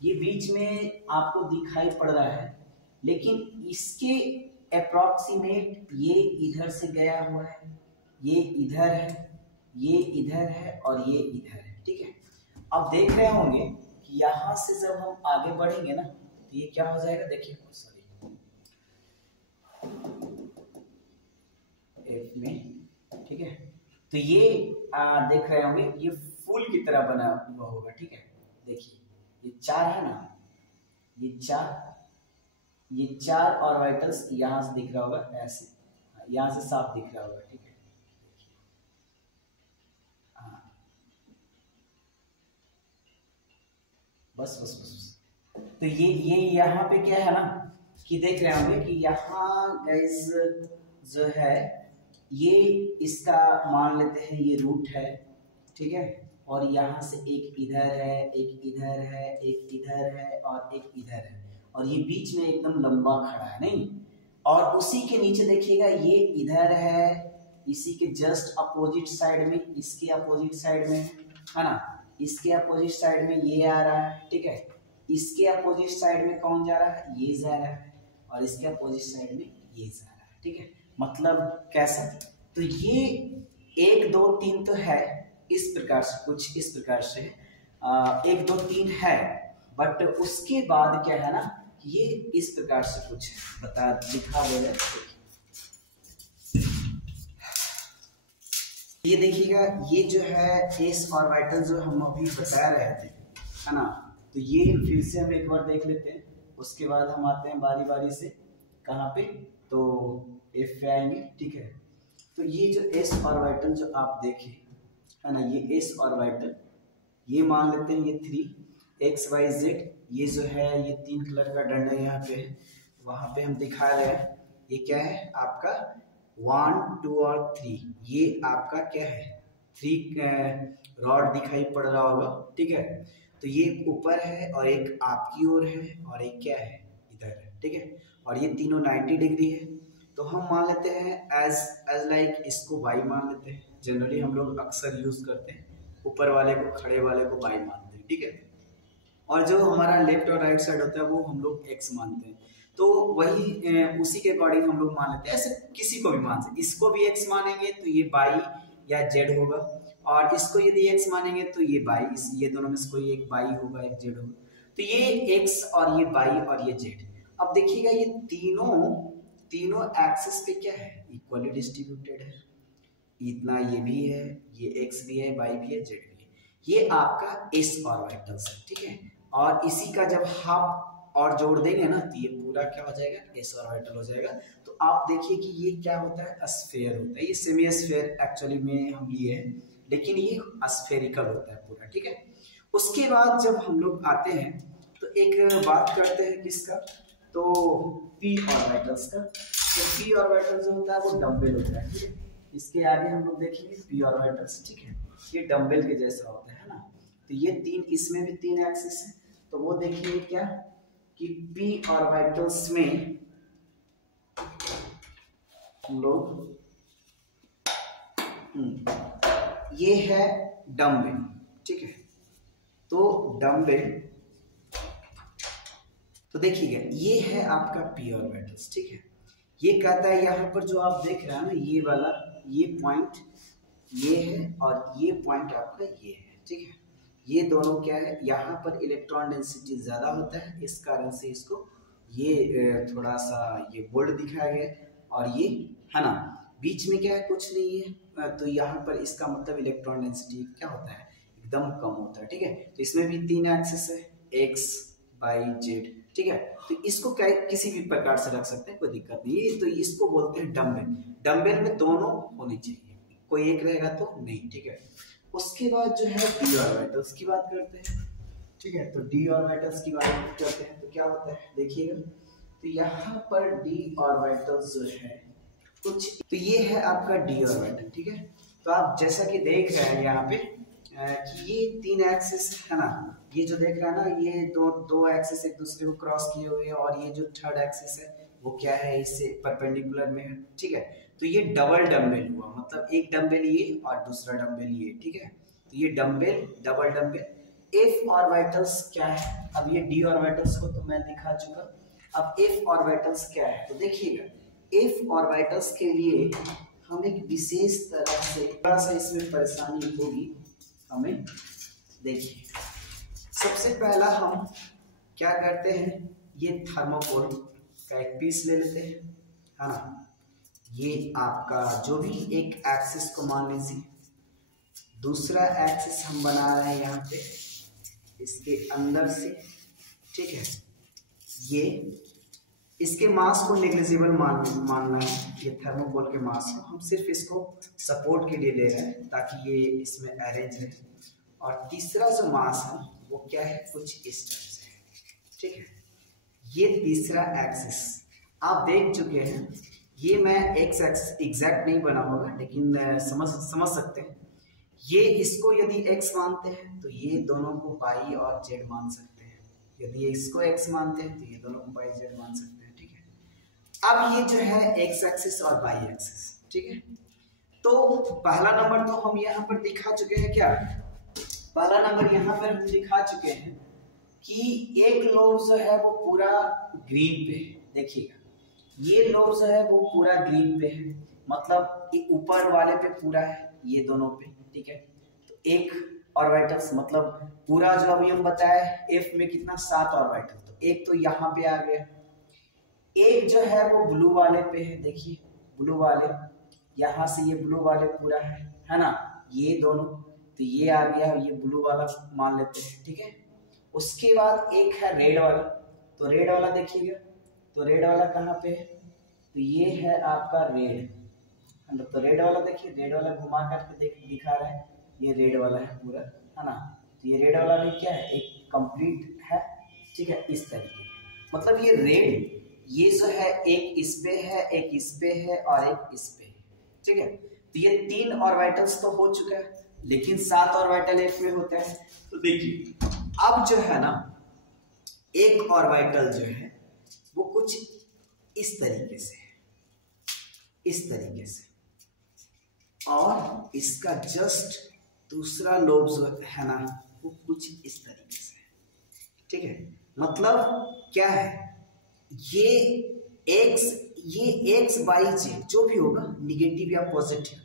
ये बीच में आपको दिखाई पड़ रहा है, लेकिन इसके अप्रोक्सीमेट ये इधर से गया हुआ है, ये इधर है, ये इधर है और ये इधर है, ठीक है। अब देख रहे होंगे कि यहां से जब हम आगे बढ़ेंगे ना, तो ये क्या हो जाएगा, देखिए सॉरी एफ में, ठीक है। तो ये देख रहे होंगे ये फूल की तरह बना हुआ होगा, ठीक है। देखिए ये 4 है ना, ये 4 ऑर्बिटल्स यहां से दिख रहा होगा, ऐसे यहां से साफ दिख रहा होगा, ठीक है। बस बस बस बस। तो ये यहाँ पे क्या है ना, कि देख रहे होंगे कि यहाँ गाइस जो है, ये इसका मान लेते हैं ये रूट है, ठीक है, और यहाँ से एक इधर है, एक इधर है, एक इधर है और एक इधर है, और ये बीच में एकदम लंबा खड़ा है नहीं, और उसी के नीचे देखिएगा ये इधर है, इसी के जस्ट अपोजिट साइड में, इसके अपोजिट साइड में है ना, इसके अपोजिट साइड में ये आ रहा है, ठीक है, इसके अपोजिट साइड में कौन जा रहा है, ये जा रहा है, और इसके अपोजिट साइड में ये जा रहा है, ठीक है। मतलब कैसा, तो ये 1 2 3 तो है इस प्रकार से, कुछ इस प्रकार से 1 2 3 है, बट उसके बाद क्या है ना, ये इस प्रकार से कुछ दिखा दे रहे। ये देखिएगा, ये जो है एस ऑर्बिटल जो हम अभी बता रहे थे, है ना, तो ये फिर से हम एक बार देख लेते हैं। उसके बाद हम आते हैं बारी बारी से कहाँ पे, तो एफ पे आएंगे, ठीक है। तो ये जो एस ऑर्बिटल जो आप देखें, है ना, ये एस ऑर्बिटल, ये मान लेते हैं ये 3 एक्स वाई जेड, ये जो है ये 3 कलर का डंडा यहाँ पे है, वहां पे हम दिखा रहे हैं। ये क्या है आपका 1 2 और 3, ये आपका क्या है 3 रॉड दिखाई पड़ रहा होगा, ठीक है। तो ये ऊपर है और एक आपकी ओर है और एक क्या है इधर है, ठीक है। और ये तीनों 90 डिग्री है, तो हम मान लेते हैं एज लाइक इसको वाई मान लेते हैं। जनरली हम लोग अक्सर यूज करते हैं, ऊपर वाले को खड़े वाले को वाई मानते हैं, ठीक है। और जो हमारा लेफ्ट और राइट साइड होता है वो हम लोग एक्स मानते हैं। तो वही उसी के अकॉर्डिंग हम लोग मान लेते हैं, ऐसे किसी को भी मान सकते। इसको भी एक्स मानेंगे तो ये बाई या जेड होगा, और इसको यदि एक्स मानेंगे तो ये बाई, ये दोनों में से कोई एक बाई होगा एक जेड होगा। तो ये एक्स और ये बाई और ये जेड। अब देखिएगा ये तीनों एक्सिस पे क्या है इक्वली डिस्ट्रीब्यूटेड है। इतना ये भी है, ये एक्स भी है, बाई भी है, जेड भी है। ये आपका एस ऑर्बिटल्स है, ठीक है। और इसी का जब हाफ और जोड़ देंगे ना तो ये पूरा क्या हो जाएगा एस ऑर्बिटल हो जाएगा। तो आप देखिए कि ये क्या होता है स्फीयर होता है। ये सेमी स्फीयर एक्चुअली में हम लिए हैं, लेकिन ये स्फेरिकल होता है पूरा, ठीक है। उसके बाद जब हम लोग आते हैं तो एक बात करते हैं किसका, तो पी ऑर्बिटल्स का। तो पी ऑर्बिटल जो होता है वो डम्बल होता है, ठीक है। इसके आगे हम लोग देखेंगे पी ऑर्बिटल्स, ठीक है। ये डम्बल के जैसा होता है ना। तो ये 3, इसमें भी 3 एक्सिस है। तो वो देखिए क्या कि पी ऑर्बिटल्स में हम लोग ये है डम्बल, ठीक है। तो डम्बल, तो देखिएगा ये है आपका पी ऑर्बिटल्स, ठीक है। ये कहता है यहाँ पर जो आप देख रहे हैं ना ये वाला, ये पॉइंट ये है और ये पॉइंट आपका ये है, ठीक है। ये दोनों क्या है, यहाँ पर इलेक्ट्रॉन डेंसिटी ज्यादा होता है, इस कारण से इसको ये थोड़ा सा ये बोल्ड दिखाया गया है। और ये है ना बीच में क्या है कुछ नहीं है, तो यहाँ पर इसका मतलब इलेक्ट्रॉन डेंसिटी क्या होता है एकदम कम होता है, ठीक है। तो इसमें भी 3 एक्सिस है, एक्स बाई जेड, ठीक है। तो इसको क्या किसी भी प्रकार से रख सकते हैं, कोई दिक्कत नहीं है। तो इसको बोलते हैं डम्बल। डम्बल में दोनों होने चाहिए, कोई एक रहेगा तो नहीं, ठीक है। उसके बाद जो है डी ऑर्बिटल्स की बात करते हैं, ठीक है। तो डी ऑर्बिटल्स की बात करते हैं तो क्या होता है देखिएगा। तो यहाँ पर डी ऑर्बिटल्स जो है कुछ, तो ये है आपका डी ऑर्बिटल, ठीक है। तो आप जैसा कि देख रहे हैं यहाँ पे कि ये 3 एक्सिस है ना, ये जो देख रहा है ना ये दो एक्सिस एक दूसरे को क्रॉस किए हुए हैं, और ये जो थर्ड एक्सिस है वो क्या है इससे परपेंडिकुलर में है, ठीक है। तो ये डबल डम्बल हुआ, मतलब एक डम्बल ये और दूसरा डम्बल ये, ठीक है। तो ये dumbbell double dumbbell. F orbitals क्या है, अब ये डी ऑर्बिटल्स को तो मैं दिखा चुका, अब एफ ऑर्बिटल्स क्या है तो देखिएगा। एफ ऑर्बिटल्स के लिए हम एक विशेष तरह से, थोड़ा सा इसमें परेशानी होगी हमें, देखिए। सबसे पहला हम क्या करते हैं, ये थर्मोकोल का एक पीस ले लेते हैं, है ना। ये आपका जो भी एक एक्सिस को मान लीजिए, दूसरा एक्सिस हम बना रहे हैं यहाँ पे इसके अंदर से, ठीक है। ये इसके मास को नेग्लिजिबल मानना है, ये थर्मोकोल के मास को हम सिर्फ इसको सपोर्ट के लिए ले रहे हैं ताकि ये इसमें अरेंज रहे। और तीसरा जो मास है वो क्या है कुछ इस तरह से है, ठीक है। ये तीसरा एक्सिस आप देख चुके हैं, ये मैं एक्स एक्सिस एग्जैक्ट नहीं बना होगा लेकिन समझ सकते हैं। ये इसको यदि एक्स मानते हैं तो ये दोनों को बाई और जेड मान सकते हैं, यदि इसको एक्स मानते हैं तो ये दोनों को बाई जेड मान सकते हैं, ठीक है। अब ये जो है एक्स एक्सिस और बाई एक्सिस, ठीक है। तो पहला नंबर तो हम यहाँ पर दिखा चुके हैं, क्या पहला नंबर यहाँ पर हम दिखा चुके हैं कि एक लोब जो है वो पूरा ग्रीन पे है, देखिएगा ये लोब जो है वो पूरा ग्रीन पे है, मतलब ऊपर वाले पे पूरा है ये दोनों पे, ठीक है। तो एक ऑर्बिटल्स, मतलब पूरा जो अभी हम बताया एफ में कितना 7 ऑर्बिटल, तो एक तो यहाँ पे आ गया, एक जो है वो ब्लू वाले पे है, देखिए ब्लू वाले, यहाँ से ये ब्लू वाले पूरा है ना, ये दोनों, तो ये आ गया, ये ब्लू वाला मान लेते हैं, ठीक है। उसके बाद एक है रेड वाला, तो रेड वाला देखिएगा, तो रेड वाला कहाँ पे है, तो ये है आपका रेड, तो रेड वाला देखिए, रेड वाला घुमा करके दिखा रहा है, ये रेड वाला है पूरा, है ना, तो ये रेड वाला भी क्या है, एक कंप्लीट है, ठीक है, इस तरीके, मतलब ये रेड, ये जो है एक इस पे है, एक इस पे है और एक इस पे है, ठीक है। तो ये 3 ऑर्बिटल्स तो हो चुका है, लेकिन 7 ऑर्बिटल एफ में होते हैं। तो देखिए अब जो है ना, एक ऑर्बिटल जो है वो कुछ इस तरीके से है, इस तरीके से, और इसका जस्ट दूसरा लोब जो है ना वो कुछ इस तरीके से, ठीक है। मतलब क्या है, ये एक्स बाई जेड जो भी होगा, निगेटिव या पॉजिटिव,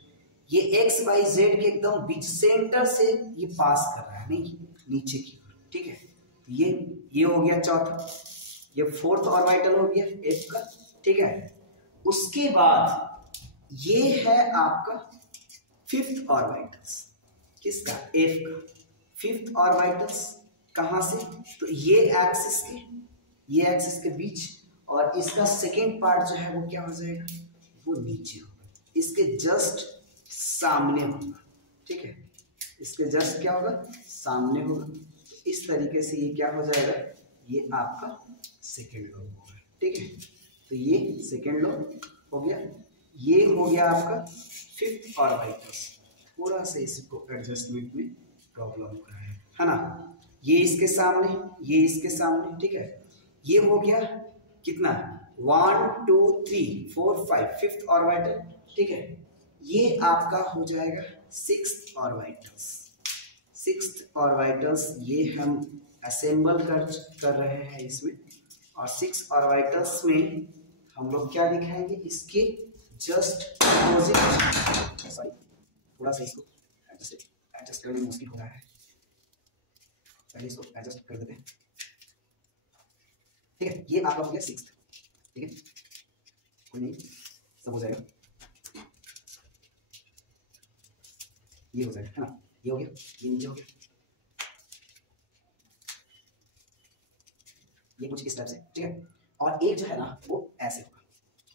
ये एक्स बाई जेड के एकदम बीच सेंटर से ये पास कर रहा है, नहीं नीचे की ओर, ठीक है। ये हो गया चौथा, ये 4th ऑर्बिटल हो गया एफ का, ठीक है। उसके बाद ये है आपका 5th ऑर्बिटल्स, किसका, एफ का 5th ऑर्बिटल्स, कहां से, तो ये एक्सिस के बीच, और इसका सेकेंड पार्ट जो है वो क्या हो जाएगा, वो नीचे होगा, इसके जस्ट सामने होगा, ठीक है, इसके जस्ट क्या होगा, सामने होगा। इस तरीके से ये क्या हो जाएगा, ये आपका सेकेंड लोब होगा, ठीक है। तो ये सेकेंड लोब हो गया, ये हो गया आपका 5th ऑर्बिटल्स। थोड़ा सा इसको एडजस्टमेंट में प्रॉब्लम हो रहा है ना, ये इसके सामने, ये इसके सामने, ठीक है। ये हो गया कितना, 1 2 3 4 5 5th ऑर्बिटल, ठीक है। ये आपका हो जाएगा 6th ऑर्बिटल्स, 6th ऑर्बिटल्स ये हम असेंबल कर रहे हैं इसमें, और 6 ऑर्बिटल्स में हम लोग क्या दिखाएंगे, इसके जस्ट अपोजिट, सॉरी थोड़ा सा इसको एडजस्ट करने में मुश्किल हो रहा है, पहले इसको एडजस्ट कर देते हैं, ठीक है। ये आपका हो गया 6th, ठीक है, कोई नहीं, सब हो जाएगा, ये हो जाएगा, है ना, ये हो गया, ये नीचे हो गया, ये कुछ इस टाइप से, ठीक है। और एक जो है ना वो ऐसे होगा,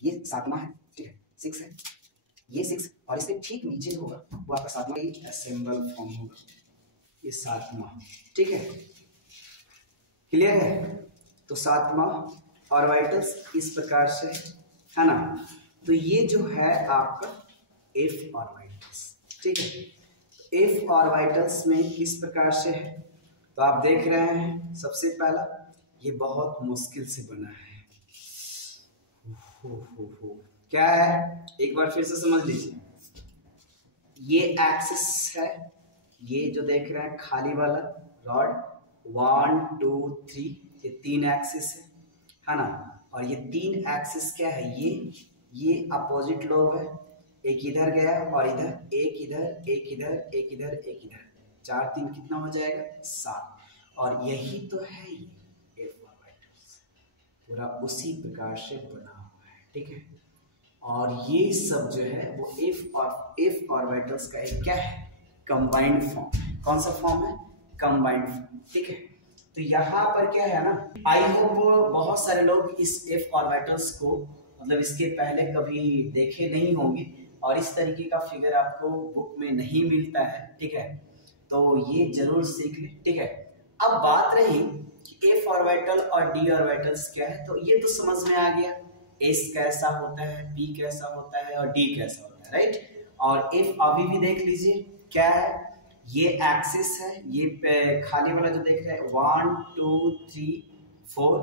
ये 7वां है, ठीक है, 6 है, ये 6, और इसके ठीक नीचे होगा वो आपका 7वां, ये असेंबल फॉर्म होगा, ये 7वां, ठीक है, क्लियर है। तो 7वां ऑर्बिटल्स इस प्रकार से, है ना। तो ये जो है आपका एफ ऑर्बिटल्स, ठीक है। एफ ऑर्बिटल्स में किस प्रकार से है, तो आप देख रहे हैं, सबसे पहला ये बहुत मुश्किल से बना है, क्या है, एक बार फिर से समझ लीजिए, ये एक्सिस है, ये जो देख रहे हैं खाली वाला रॉड, 1 2 3, ये 3 एक्सिस है ना, और ये 3 एक्सिस क्या है, ये अपोजिट लोब है, एक इधर गया और इधर, एक इधर, एक इधर, एक इधर, एक इधर, 4 3 कितना हो जाएगा, 7, और यही तो है ये एफ ऑर्बिटल्स, पूरा उसी प्रकार से बना हुआ है, ठीक है। और ये सब जो है वो एफ ऑर्बिटल्स का एक क्या है, कंबाइंड फॉर्म, कौन सा फॉर्म है, कंबाइंड फॉर्म, ठीक है। तो यहाँ पर क्या है ना, आई होप बहुत सारे लोग इस एफ ऑर्बिटल्स को मतलब इसके पहले कभी देखे नहीं होंगे, और इस तरीके का फिगर आपको बुक में नहीं मिलता है, ठीक है, तो ये जरूर सीख लें, ठीक है। अब बात रही कि एफ ऑर्बिटल और डी ऑर्बिटल्स क्या है, तो ये तो समझ में आ गया, एस कैसा होता है, पी कैसा होता है और डी कैसा होता है, राइट। और एफ अभी भी देख लीजिए क्या है, ये एक्सिस है, ये खाली वाला जो देख रहे हैं 1 2 3 4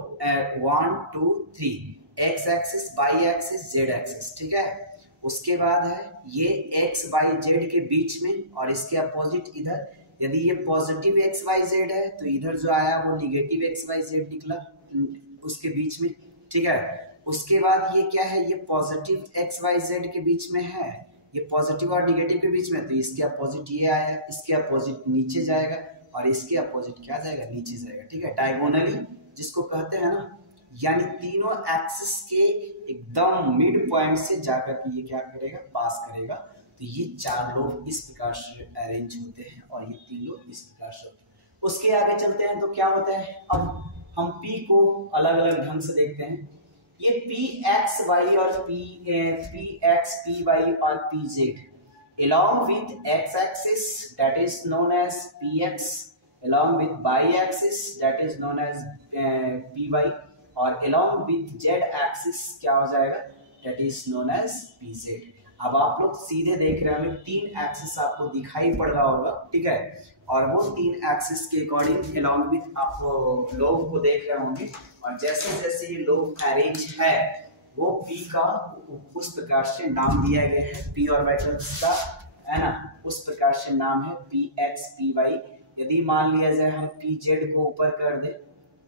1 2 3, X axis, Y axis, Z axis, ठीक है। उसके बाद है ये एक्स वाई जेड के बीच में, और इसके अपोजिट इधर, यदि ये पॉजिटिव एक्स वाई जेड है तो इधर जो आया वो निगेटिव एक्स वाई जेड निकला उसके बीच में, ठीक है। उसके बाद ये क्या है, ये पॉजिटिव एक्स वाई जेड के बीच में है, ये पॉजिटिव और निगेटिव के बीच में, तो इसके अपोजिट ये आया, इसके अपोजिट नीचे जाएगा और इसके अपोजिट क्या जाएगा, नीचे जाएगा। ठीक है, डायगोनली जिसको कहते हैं ना, यानी तीनों एक्सिस के एकदम मिड पॉइंट से जाकर के ये क्या करेगा, पास करेगा। तो ये चार लोब इस प्रकार से अरेंज होते हैं और ये तीन लोब इस प्रकार से होते हैं। उसके आगे चलते हैं तो क्या होता है, अब हम P को अलग अलग ढंग से देखते हैं। ये PXY और PXPY और PZ along with x axis that is known as PX along with y axis that is known as PY और along with z axis क्या हो जाएगा, that is known as PZ। अब आप लोग सीधे देख रहे होंगे, तीन एक्सिस आपको दिखाई पड़ रहा होगा। ठीक है, और वो तीन एक्सिस के अकॉर्डिंग अलॉन्ग विथ आप लोब को देख रहे होंगे और जैसे जैसे ये लोब अरेंज है वो P का उस प्रकार से नाम दिया गया है, P ऑर्बिटल्स का है ना, उस प्रकार से नाम है PXPY। यदि मान लिया जाए हम PZ को ऊपर कर दे,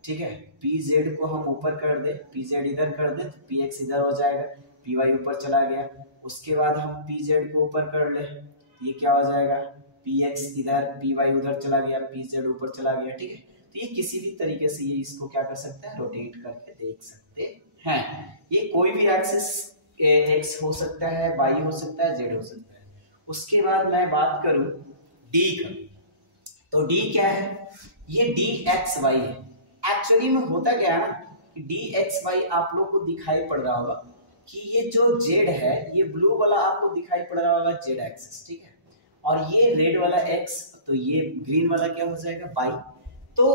ठीक है, PZ को हम ऊपर कर दे, PZ इधर कर दे तो PX इधर हो जाएगा, PY ऊपर चला गया। उसके बाद हम PZ को ऊपर कर ले, ये क्या हो जाएगा, PX इधर, PY उधर चला गया, PZ ऊपर चला गया। ठीक है, तो ये किसी भी तरीके से ये इसको क्या कर सकते हैं, रोटेट करके देख सकते हैं। ये कोई भी एक्सिस X हो सकता है, Y हो सकता है, Z हो सकता है। उसके बाद मैं बात करूं D का, तो D क्या है, ये DXY है। एक्चुअली में होता क्या है ना, DXY आप लोग को दिखाई पड़ रहा होगा कि ये जो Z है, ये ब्लू वाला आपको दिखाई पड़ रहा होगा Z एक्सिस। ठीक है, और ये रेड वाला X, तो ये ग्रीन वाला क्या हो जाएगा, Y। तो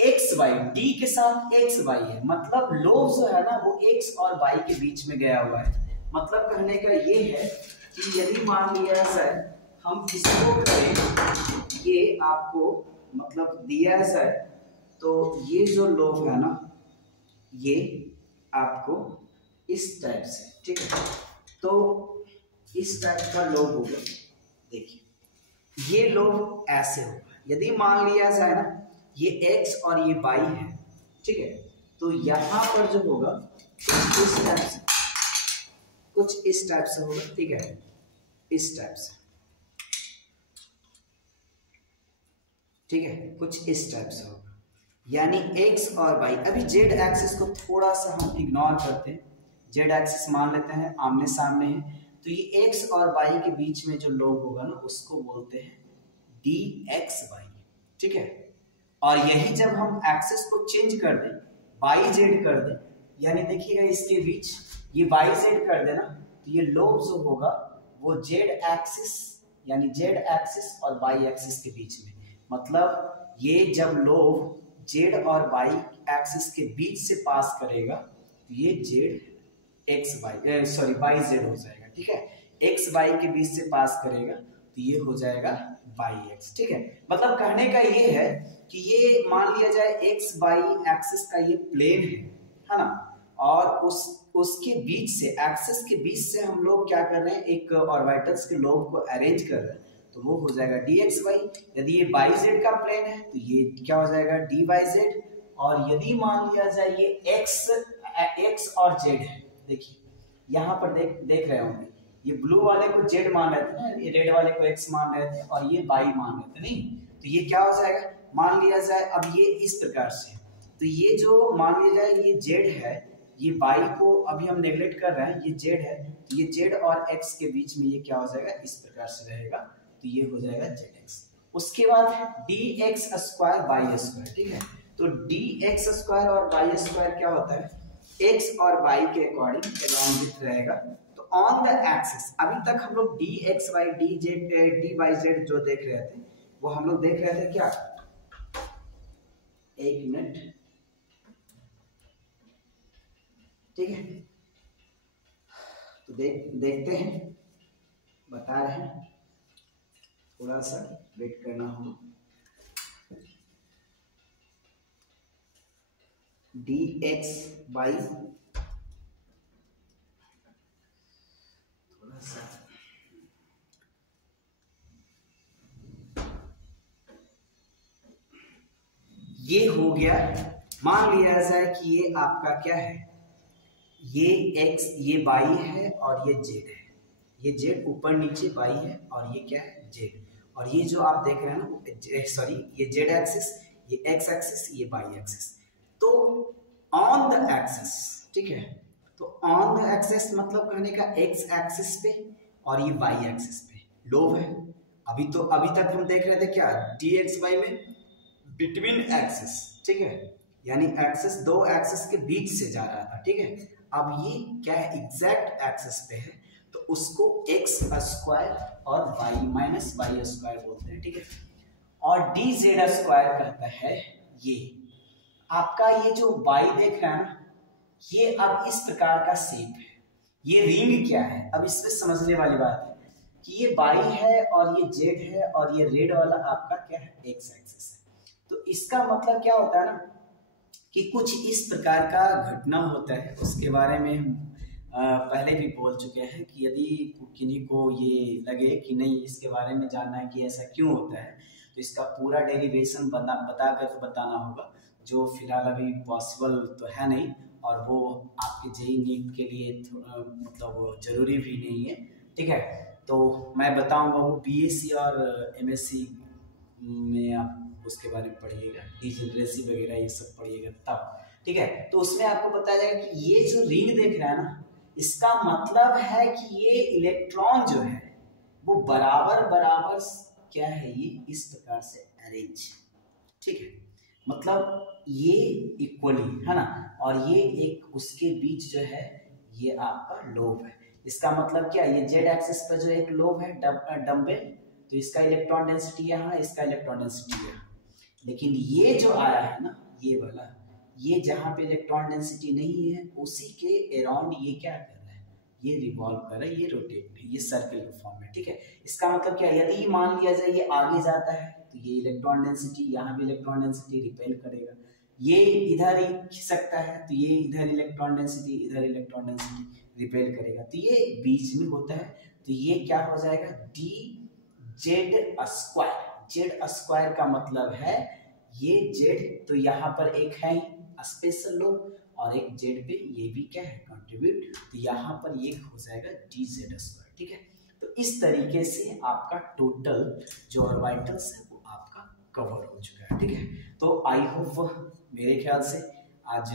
XY D के साथ XY है, मतलब लोब जो है ना वो X और Y के बीच में गया हुआ है। मतलब कहने का ये है कि यदि मान लिया जाए हम इसको करें, ये आपको मतलब दिया जाए तो ये जो लोब है ना, ये आपको इस टाइप से, ठीक है, तो इस टाइप का लोब होगा। देखिए ये लोब ऐसे होगा। यदि मान लिया जाए ना ये X और ये Y है, ठीक है, तो यहां पर जो होगा कुछ इस टाइप से होगा। ठीक है, इस टाइप से, ठीक है, कुछ इस टाइप से होगा, यानी X और Y। अभी Z एक्सिस को थोड़ा सा हम इग्नोर करते हैं, Z एक्सिस मान लेते हैं आमने सामने है, तो ये X और Y के बीच में जो लोब होगा ना उसको बोलते हैं DXY। ठीक है, और यही जब हम एक्सिस को चेंज कर दें, YZ कर दें, यानी देखिएगा इसके बीच ये YZ कर देना, तो ये लोब जो होगा वो Z एक्सिस यानी Z एक्सिस और Y एक्सिस के बीच में, मतलब ये जब लोब Z और Y एक्सिस के बीच से पास करेगा तो ये YZ हो जाएगा। ठीक है, XY के बीच से पास करेगा तो ये हो जाएगा YX। ठीक है, मतलब कहने का ये है कि ये मान लिया जाए XY एक्सिस का ये प्लेन है ना, और उसके बीच से, एक्सिस के बीच से हम लोग क्या कर रहे हैं, एक ऑर्बिटल्स के लोब को अरेंज कर रहे हैं, तो वो हो जाएगा DXY। यदि ये YZ का प्लेन है तो ये क्या हो जाएगा, DYZ। और यदि मान लिया जाए ये X और Z है, देखिए यहाँ पर देख रहे होंगे, ये ब्लू वाले को Z मान रहे थे ना, ये रेड वाले को X मान रहे थे और ये Y मान रहे थे, नहीं, तो ये क्या हो जाएगा, मान लिया जाए अब ये इस प्रकार से, तो ये जो मान लिया जाए ये Z है, ये Y को अभी हम नेगलेक्ट कर रहे हैं, ये Z है, तो ये Z और X के बीच में ये क्या हो जाएगा, इस प्रकार से रहेगा, तो ये हो जाएगा ZX। उसके बाद DX स्क्वायर Y स्क्वायर। ठीक है, तो DX स्क्वायर और Y स्क्वायर क्या होता है, X और Y के अकॉर्डिंग अलॉन्ग विथ रहेगा। तो ऑन द एक्सिस अभी तक हम लोग DXY DYZ जो देख रहे थे वो हम लोग देख रहे थे क्या, एक मिनट, ठीक है, तो देखते हैं, बता रहे हैं, थोड़ा सा वेट करना होगा। DXY थोड़ा सा, ये हो गया। मान लिया जाए कि ये आपका क्या है, ये X, ये Y है और ये Z है, ये जेड ऊपर नीचे वाई है और ये क्या है जेड, और ये जो आप देख रहे हैं ना सॉरी ये जेड एक्सिस, ये एक्स एक्सिस, ये वाई एक्सिस। तो ऑन द एक्सिस, ठीक है, तो ऑन द एक्सिस मतलब कहने का एक्स एक्सिस पे और ये वाई एक्सिस पे लोब है। अभी तक हम देख रहे थे क्या डी एक्स वाई में बिटवीन एक्सिस, ठीक है, यानी एक्सिस दो एक्सिस के बीच से जा रहा था, ठीक है। अब ये क्या है एग्जैक्ट एक्सिस पे है, तो उसको एक्स स्क्वायर और वाई माइनस वाई स्क्वायर बोलते हैं, ठीक है। और डी जेड स्क्वायर कहता है ये आपका ये जो वाई देख रहा है ना, ये अब इस प्रकार का शेप है। ये रिंग क्या है, अब इसमें समझने वाली बात है कि ये वाई है और ये जेड है और ये रेड वाला आपका क्या है एक्स एक्सिस है। तो इसका मतलब क्या होता है ना कि कुछ इस प्रकार का घटना होता है, उसके बारे में हम पहले भी बोल चुके हैं कि यदि किन्हीं को ये लगे कि नहीं इसके बारे में जानना है कि ऐसा क्यों होता है, तो इसका पूरा डेरिवेशन बताना होगा, जो फिलहाल अभी पॉसिबल तो है नहीं, और वो आपके जेईई नीट के लिए मतलब जरूरी भी नहीं है, ठीक है। तो मैं बताऊंगा वो बीएससी और एमएससी में आप उसके बारे में पढ़िएगा, डिजेनरेसी वगैरह ये सब पढ़िएगा तब, ठीक है। तो उसमें आपको बताया जाएगा कि ये जो रिंग देख रहा है ना, इसका मतलब है कि ये इलेक्ट्रॉन जो है वो बराबर बराबर क्या है ये इस प्रकार से अरेंज, ठीक है, मतलब ये इक्वली है ना, और ये एक उसके बीच जो है ये आपका लोब है। इसका मतलब क्या, ये जेड एक्सिस पर जो एक लोब है डंबल, तो इसका इलेक्ट्रॉन डेंसिटी यहाँ, इसका इलेक्ट्रॉन डेंसिटी यहाँ। लेकिन ये जो आया है ना ये वाला, ये जहाँ पे इलेक्ट्रॉन डेंसिटी नहीं है उसी के अराउंड ये क्या कर रहा है, ये रिवॉल्व कर रहा है, ये रोटेट, ये सर्कल के फॉर्म में, ठीक है। इसका मतलब क्या, यदि मान लिया जाए ये आगे जाता है तो ये इलेक्ट्रॉन डेंसिटी, यहाँ भी इलेक्ट्रॉन डेंसिटी रिपेल करेगा, ये इधर ही खिसकता है तो ये इधर इलेक्ट्रॉन डेंसिटी, इधर इलेक्ट्रॉन डेंसिटी रिपेल करेगा, तो ये बीच में होता है, तो ये क्या हो जाएगा D Z square. Z square का मतलब है ये जेड, तो यहाँ पर एक है स्पेशल लोब और एक जेड पे ये भी क्या है कंट्रीब्यूट, तो यहाँ पर ये हो जाएगा डी जेड स्क्वायर, ठीक है। तो इस तरीके से आपका टोटल जो ऑर्बिटल्स है वो आपका कवर हो चुका है, ठीक है। तो आई होप मेरे ख्याल से आज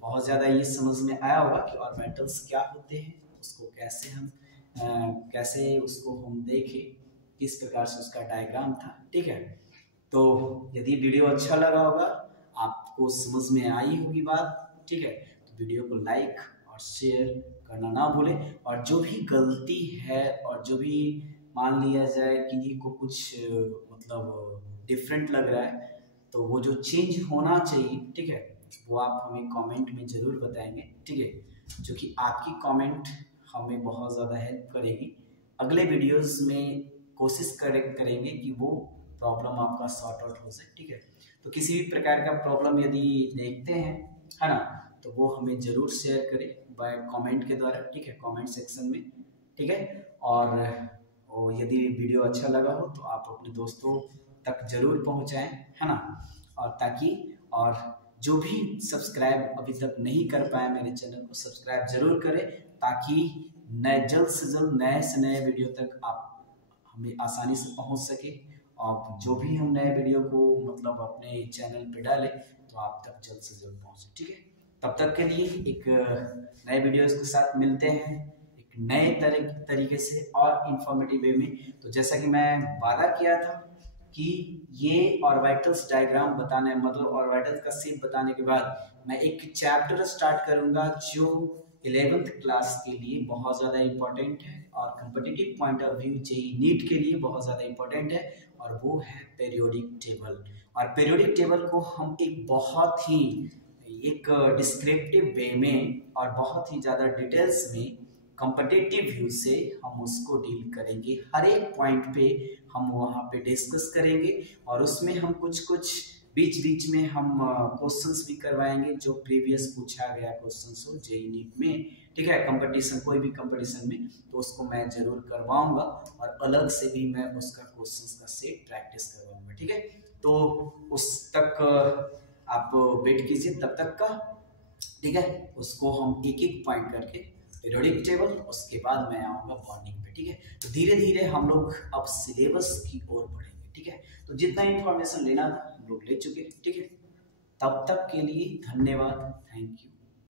बहुत ज़्यादा ये समझ में आया होगा कि ऑर्बिटल्स क्या होते हैं, उसको कैसे उसको हम देखें, किस प्रकार से उसका डायग्राम था, ठीक है। तो यदि वीडियो अच्छा लगा होगा, आपको समझ में आई होगी बात, ठीक है, तो वीडियो को लाइक और शेयर करना ना भूलें। और जो भी गलती है और जो भी मान लिया जाए किसी को कुछ मतलब डिफरेंट लग रहा है, तो वो जो चेंज होना चाहिए, ठीक है, वो आप हमें कमेंट में ज़रूर बताएंगे, ठीक है, जो कि आपकी कमेंट हमें बहुत ज़्यादा हेल्प करेगी। अगले वीडियोस में कोशिश करेंगे कि वो प्रॉब्लम आपका सॉर्ट आउट हो जाए, ठीक है। तो किसी भी प्रकार का प्रॉब्लम यदि देखते हैं, है ना, तो वो हमें ज़रूर शेयर करें बाय कमेंट के द्वारा, ठीक है, कमेंट सेक्शन में, ठीक है। और यदि वीडियो अच्छा लगा हो तो आप अपने दोस्तों तक जरूर पहुंचाएं, है ना, और ताकि और जो भी सब्सक्राइब अभी तक नहीं कर पाए मेरे चैनल को सब्सक्राइब जरूर करें, ताकि जल्द से जल्द नए से नए वीडियो तक आप हमें आसानी से पहुंच सके, और जो भी हम नए वीडियो को मतलब अपने चैनल पे डालें तो आप तक जल्द से जल्द पहुंचे, ठीक है। तब तक के लिए एक नए वीडियोस के साथ मिलते हैं एक नए तरीके से और इंफॉर्मेटिव वे में। तो जैसा कि मैं वादा किया था कि ये ऑर्बिटल्स डायग्राम बताने मतलब ऑर्बिटल्स का शेप बताने के बाद मैं एक चैप्टर स्टार्ट करूंगा जो 11th क्लास के लिए बहुत ज़्यादा इम्पोर्टेंट है और competitive point of view JEE NEET के लिए बहुत ज़्यादा इम्पोर्टेंट है, और वो है पीरियोडिक टेबल। और पीरियोडिक टेबल को हम एक बहुत ही एक डिस्क्रिप्टिव वे में और बहुत ही ज़्यादा डिटेल्स में कॉम्पिटिटिव व्यू से हम उसको डील करेंगे, हर एक पॉइंट पे हम वहाँ पे डिस्कस करेंगे, और उसमें हम कुछ बीच में हम क्वेश्चंस भी करवाएंगे जो प्रीवियस पूछा गया क्वेश्चंस हो जेईई नीट में, ठीक है, कंपटीशन कोई भी कंपटीशन में, तो उसको मैं जरूर करवाऊंगा और अलग से भी मैं उसका क्वेश्चंस का सेट प्रैक्टिस करवाऊंगा, ठीक है। तो उस तक आप वेट कीजिए तब तक का, ठीक है, उसको हम एक एक पॉइंट करके पीरियोडिक टेबल, उसके बाद मैं आऊँगा बॉन्डिंग पे। ठीक है, तो धीरे धीरे हम लोग अब सिलेबस की ओर बढ़ेंगे। ठीक है, तो जितना इंफॉर्मेशन लेना था हम लोग ले चुके। ठीक है, तब तक के लिए धन्यवाद, थैंक यू।